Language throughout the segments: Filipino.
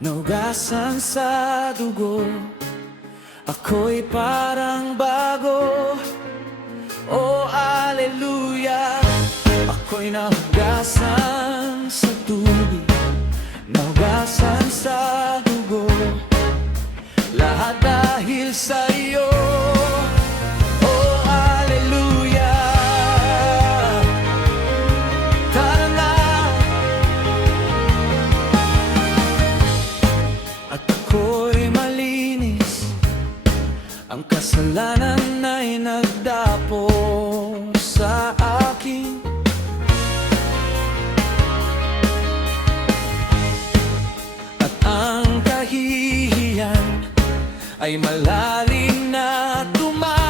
Naugasan sa dugo, ako'y parang bago. Oh, aleluya. Ako'y nahugasan sa tubig, nahugasan sa dugo. Lahat dahil sa iyo. Oh, aleluya. Tara na. At ako'y malinis, ang kasalanan ay nagdapo sa akin. At ang kahihiyan ay malalim na tumatakbo.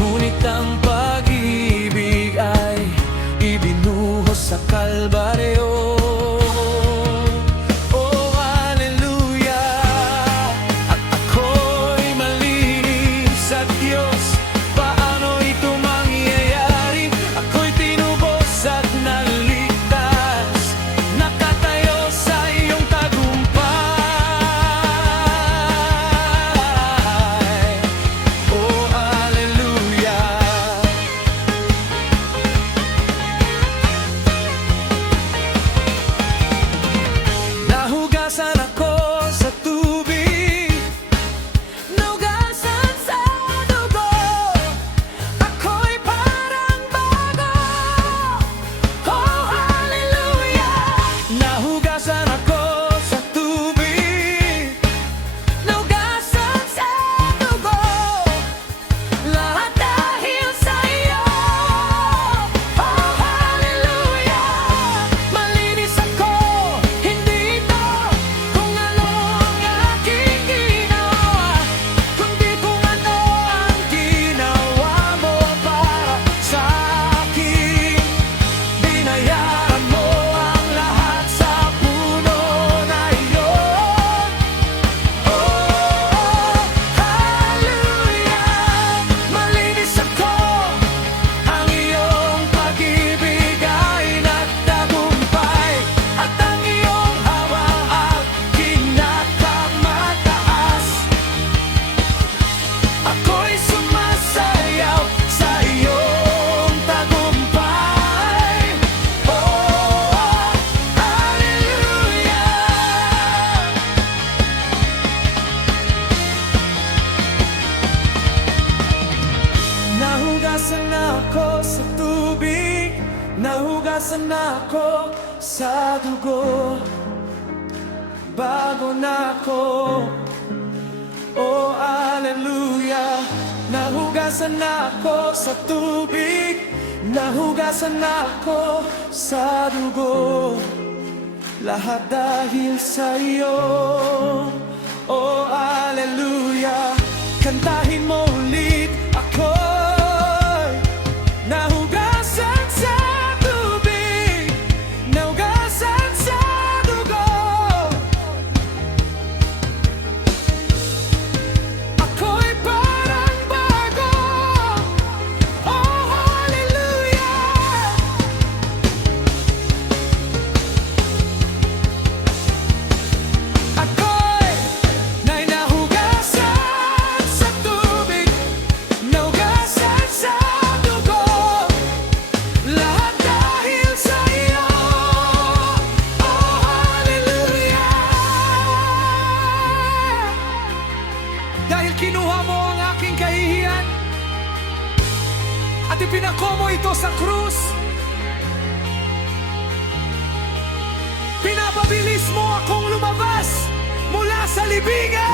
Ngunit ang pag-ibig ay ibinuhos sa Kalbaryo. Nahugasan ako sa tubig, nahugasan ako sa dugo. Bago na ako, oh aleluya. Nahugasan ako sa tubig, nahugasan ako sa dugo. Lahat dahil sa iyo, oh aleluya. Kantahin mo ulit ako. Dahil kinuha mo ang aking kahihiyan at ipinako mo ito sa krus, pinapabilis mo akong lumabas mula sa libingan.